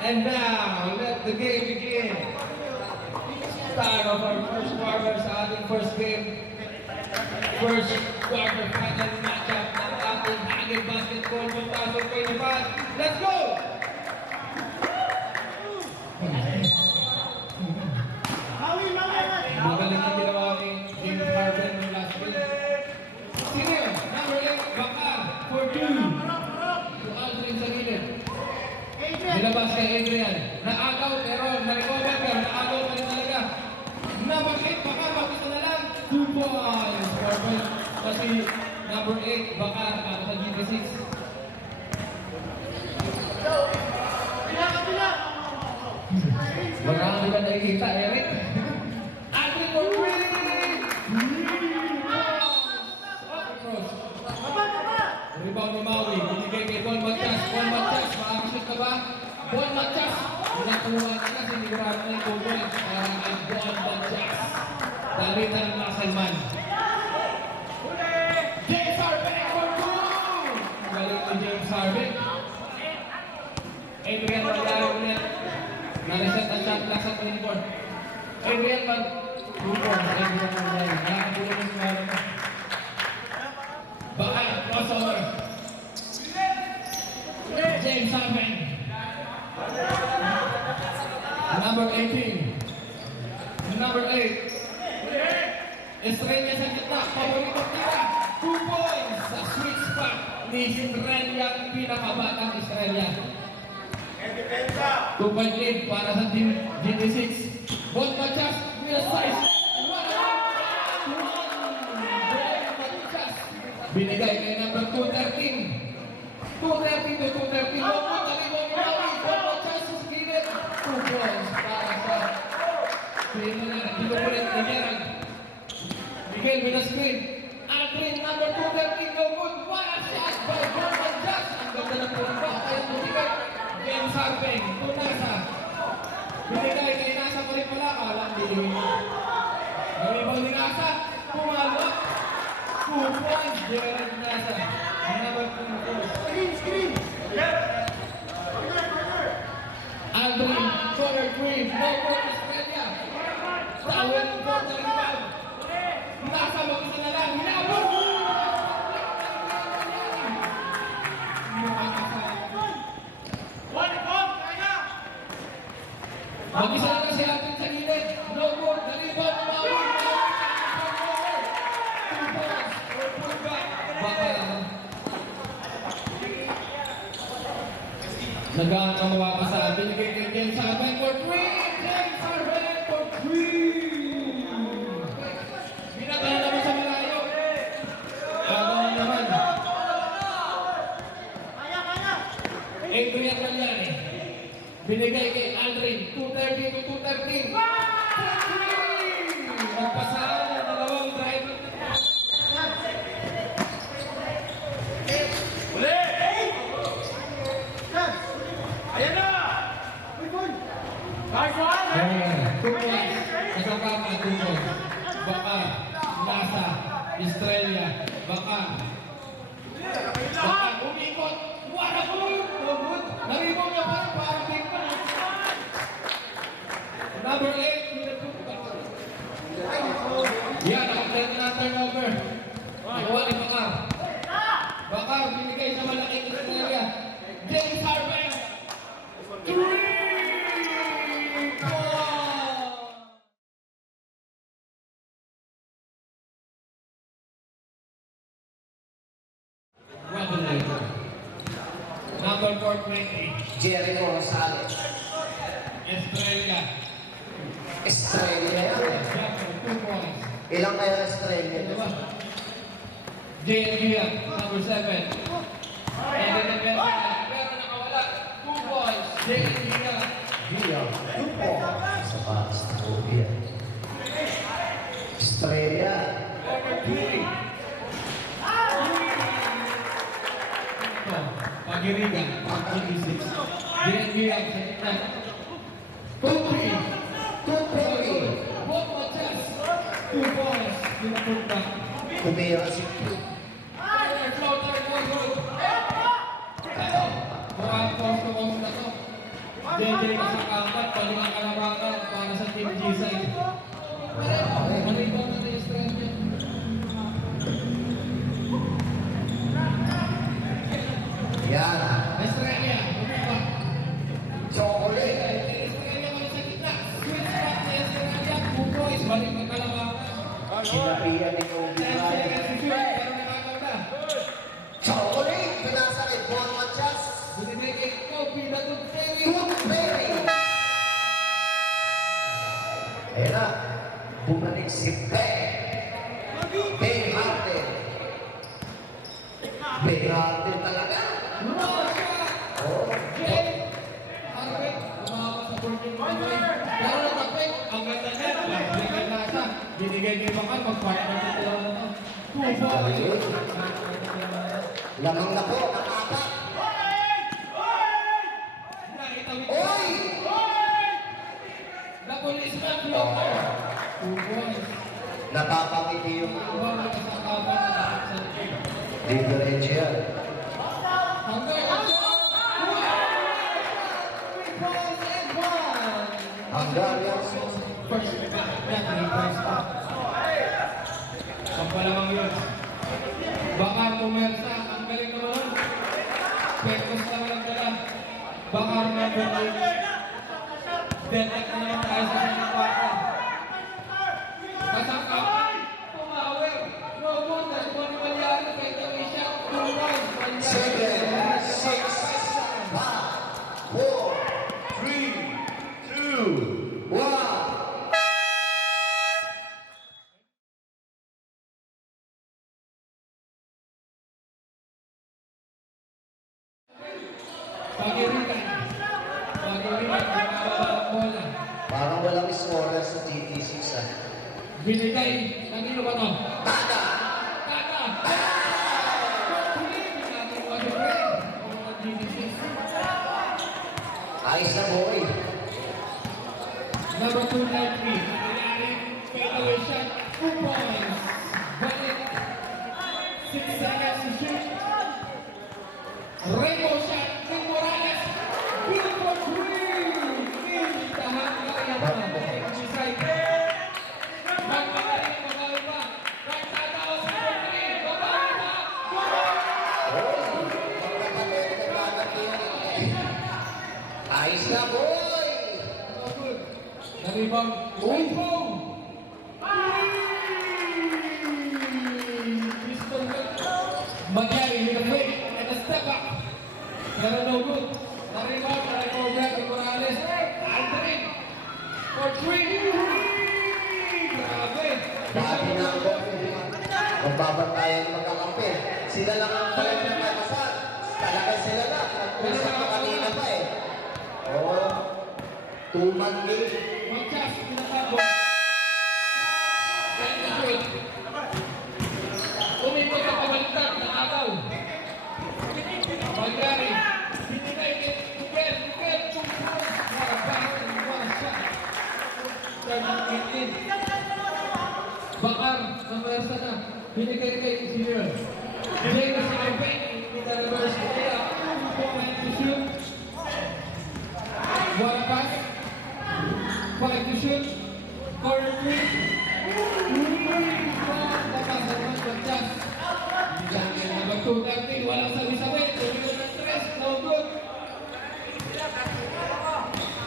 And now, let the game begin. Start of our first quarter sa ating first game. First quarter final matchup ng ating Hagel Basketball 2025. Let's go! Magaling na ginawa ni James Harden ng last week. Sino yun? Number 8, Bakar, for 2. To Aldrin sa gilid. Nilabas kay Adrian. Naagaw, pero na-recover ka. Naagaw pa rin talaga. Number 8, Bakar, mabisa na lang. 2 points. Perfect. Kasi number 8, Bakar, para sa GT6. Marami ba nakikita, Eric? Aldrin for 3! Rebound ni Maui, binigay kay Bon Matias. Bon Matias, makakashoot ka ba? Bon Matias, nakuha na kasi sigurado na yung 2 points para kay Bon Matias. Dali na ng Masalman. James Harden for 2! Galing ni James Harden. Adrian Valero ulit. Na-reset ang shot clock sa 24. Adrian mag 2 points. Adrian Valero. Nakakabulong yung sumara mo. Bakal, crossover. James Harden. Number 18. Number 8. Estrella sa gitna. Paborito tira. 2 points sa sweet spot ni Estrella, pinakabatang Estrella. 2-point lead para sa team GT6. Bon Matias will size. Binigay kay number 213. 213 to 213. Lopot, talibong Maui. Bon Matias sa gilid. 2 points para sa pinupulit ni Gerald. Miguel with a screen. Aldrin, number 213. Lopot, what a shot by Bon Matias. Ang ganda ng pumpa. Kaya matigay. James Harden, Tunasa. Binigay kay Nasa pa rin pala. Alam, hindi. Nalibang ni Nasa. Pumalo. 2 points, Gerald Nasa. Number 2. Screen! Aldrin, corner 3. No point, Australia. Tawag ng quarter rebound. Nasa, mag-isa na lang. Hinabot! Mag-isa na lang si Aldrin sa gilid. No more, nalibang ng Maui. 2 points, or pull back. Bakal. Nagkakawa pa sa binigay kay James Harden for 3! James Harden for 3! Binagala naman sa malayo. Gagawin naman. Adrian Valiani. Binigay kay Aldrin. 230 to 213. Nagpasahan ng dalawang driver. Ayan na! Kasama 2 points. Bakar, Nasa, Estrella, Bakar. Bakar, umikot. What a good! No good. Naribong niya pa yung parang big pa. Number 8. Yan, nakapagyan na turnover. Nakuha ni Bakar. Bakar, binigay sa malaking Estrella. James Harden. 3 points! Revelator. Number 420. Jericho Rosales. Estrella. Estrella yan. 2 points. Ilang kaya Estrella? Diba? JLB, number 7. And then the best. Pero nakawala. 2 points. JLB. Dia. Lupo. Sa patas na Kobe. Estrella. Number 3. Pagirigan. Pag-26. JLB. Sa gitna. 2-3. 2-3. Bon Matias. 2 points. Pinapunta. Kumira si Floater, floater, go, go. Ito. Mukhang post to post na to. JJ Kasakapat, palingang kalabakan para sa Team G-Side. Marito na yung strength niya. Yan. Estrella, bumaba. Chocolate. Estrella mo sa gitna. Sweet spot ni Estrella. Bukoys, balik ang kalabakan. Sinabihan ni Kobe 10 Bryant. seconds to shoot, pero nakakaw na. Chocolate. Pinasa kay Bon Machas. Binibigay kay Kobe na Toothberry. Toothberry. Ayan na. Bumalik si Ben Harden. Ben Harden talaga. Wow, shot! Oh. Jay! Harvey, umawak sa boarding runway. Pero natakpik, ang ganda niya. Binigay na siya. Binigay kay Bakal, mag-partner na sila na to. Ayun. Lamang na po. Nakaka. Nakitawid Oy! The policeman blocker. Napapangiti yung Ibang nakasakapan na dapat sa likod. difference yan. Hanggang ang shot! Wow! 3 points and 1! Hungarian First, that 3 points pa. Pampalamang yun. Baka pumersa, ang galing naman nun. Pekos lang lang dala. Baka remember din. Detek na naman tayo sa kanyang bata. Kasangkapan, pumawer. No good, nagpuan ni Malyari. Kaya kami siya, 2 points. 7, 6, 5, 4, 3, 2, 1. Pagirikan. Pagirikan, nakababa ang bola. Parang walang scorer sa GT6 ah. Binigay, kanino ba to? Tada! Tata! Binigay mo si Fred. Ang mga GDCs. Ayos na boy. Number 293. Ilalim, fadeaway shot. 2 points. Balik. 6 seconds to shoot. Rainbow shot. King Morales. Bill for 3. Tahan ka kaya pa. G-side. Magpagaling, magaling pa. Right tataw sa 3. Magaling pa. Ayos na boy. Naribang. Rainbow. Pistol Magyari with a break and a step up. Pero no good. Naribang, naribang kay Morales. Aldrin. For 3. Grabe. Dati na ako. Magbabantayan magkakampi. Sila lang ang pala ng makasal. Talaga sila lang. Nag-usap pa kanina pa eh. Oo. 2-man game. Mag-chas, pinatago. Kaya na shoot. Umipot ka pabaliktad, nakagaw. Magyari. Binigay kay Tugel. Tugel, Tugel. Marabas, one shot. 7-18. Bakar, namersa na. Binigay kay Senior. James Silvey, nita-reverse nila. 2 points to shoot. 1 pass. 5 to shoot. Corner 3. Labas naman, pagchas. Number 2-13, walang sabi-sabi. Tumulong ng stress, no good.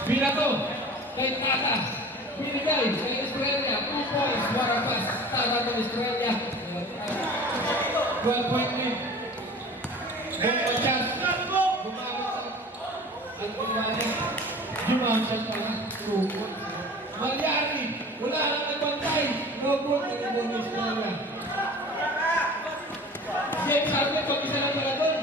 Binato, kay Tata. Binigay kay Estrella, 2 points, one pass. Tata ng Estrella. 12-point lead. Buong chance. Bumabot ang pinwala. Jumamshot pa lang. 2 points. Malyari, wala lang nagbantay. No good, nagabong yung Estrella. James Harden, pag-isa lang pala doon.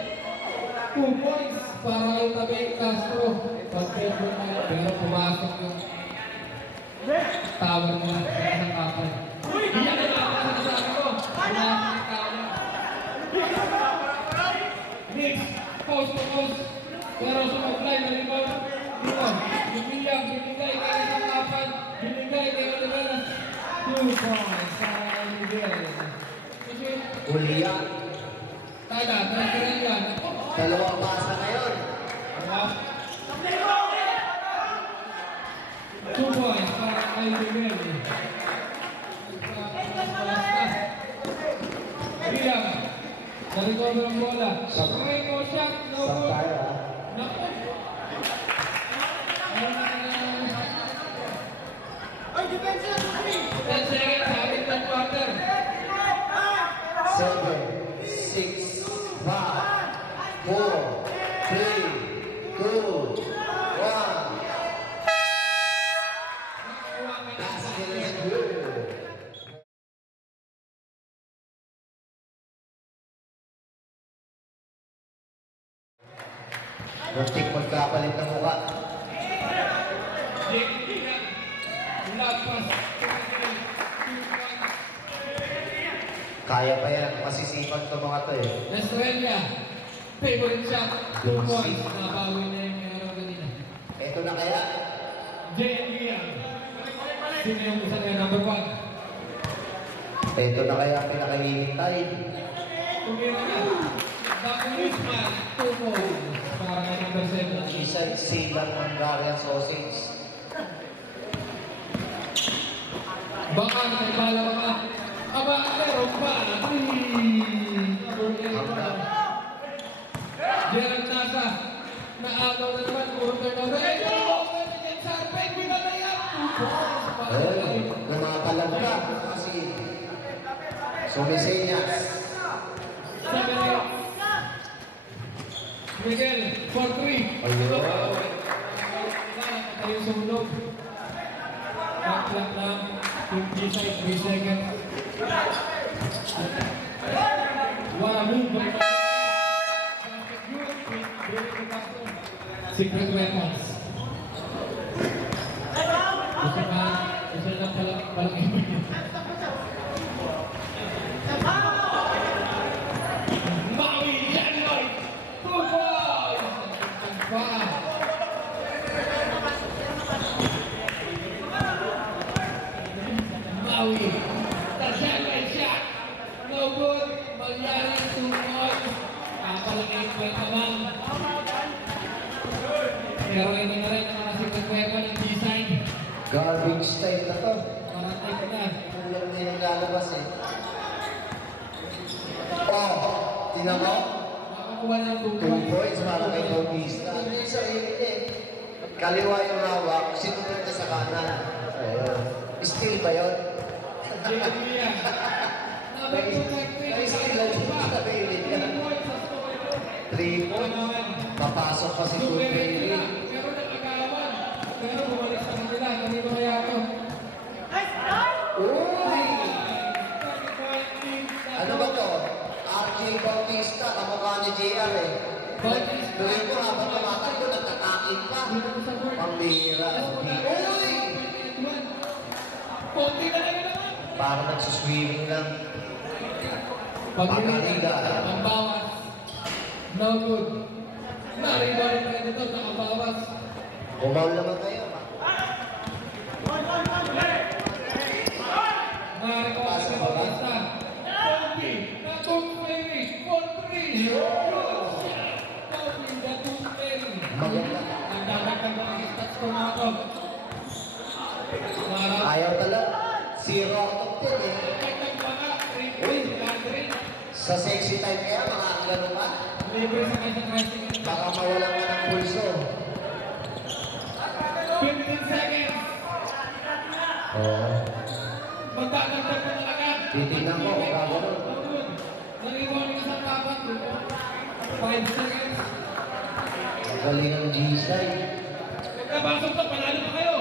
2 points para kay Tabeng Castro. Pag-table na pero pumasok yung tower mo na sa isang kapal. Iyan na lang ang sinasabi ko. Pumasok yung tower. Knicks, post to post. Pero sumablay na rebound. Dito, yung William, binigay kay isang kapal. Binigay kay Oliveras. 2 points sa Miguel. Julian. Taga, nagkaroon yan. Dalawang basa ngayon. over ang bola. Sa- Rainbow shot, no Saan good. tayo, ha? Naku. Ay, defense lang, 10 seconds, habit ng quarter. 7, 6, 5, 4, 3, 2, 1. Basket is good. Muntik magkapalit ng mukha. Jake Digan. Lagpas. Kaya pa yan. Masisipan to mga to eh. Estrella. Favorite shot. 2 points. Nabawi na yung meron kanina. Ito na kaya. Jake Digan. Sino yung isa na number 1? Ito na kaya pinakahihintay. Tumira na. Dako Lisman. 2 points. Para kay number 7. Isang silang Hungarian sausage. Baka may bala ka. Aba, meron pa. 3. Gerald Nasa. Naagaw na naman. Puro turnover. Eh, no! James Harpen. Binanaya. 2 points. Ayun, namatalag ka kasi sumisenyas. 7-8. Miguel, 4-3. Ayun. Tayo sunog. Backlock na. 20 sides, 3 seconds. What a move by Secret weapons. Gusto na palang ibig. Maui, Janloy! 2 points! Wow! Maui, the Janloy shot! No good! Magyari 2 points! Palang 8 point naman. Pero hindi na rin ang mga secret weapon ng design. Garbage time na to. Marantay ko na. Kulang na yung lalabas eh. Oh, tingnan mo. Makakuha ng 2 2 points. points para kay Bautista. Ano yung sarili niya eh. Kaliwa yung hawak, sinunod niya sa kanan. Ayun. Still ba yun? Jeremiah. Number 2 Nai-skill lang yung sarili niya. 3 points. Papasok pa si Sulpeli. Pero nakagawan. Pero bumalik sa kanila. Kanino kaya ito? Uy! Ano ba to? RJ Bautista, kamukha ni JR eh. Bautista. Tuloy ko habang tumatakbo, nagtatakin pa. Pambira. Uy! Konti na lang naman. Parang nagsuswimming lang. Pagkakaliga. Ang bawas. No good. Naribalik na ito. Nakabawas. Umaul naman kayo. Narikuha si Bautista. Kobe. Natong Perry. 4-3. Kobe. Natong Perry. Maganda. Ang dadagdag ng mga stats ko mga to. Para- Ayaw talaga. 0 out of 10 eh. Dagdag pa nga. 3 points. Sa sexy time kaya, mga ganun ka. Libre sa kanya dressing room. Baka mawalan ka ng pulso. 15 seconds. Oo. Magdadagdag pa talaga. Titignan mo, gagawin. Nag-iwan ka sa tapat. 5 seconds. Ang galing ng G-side. Pagkabasok to, panalo pa kayo.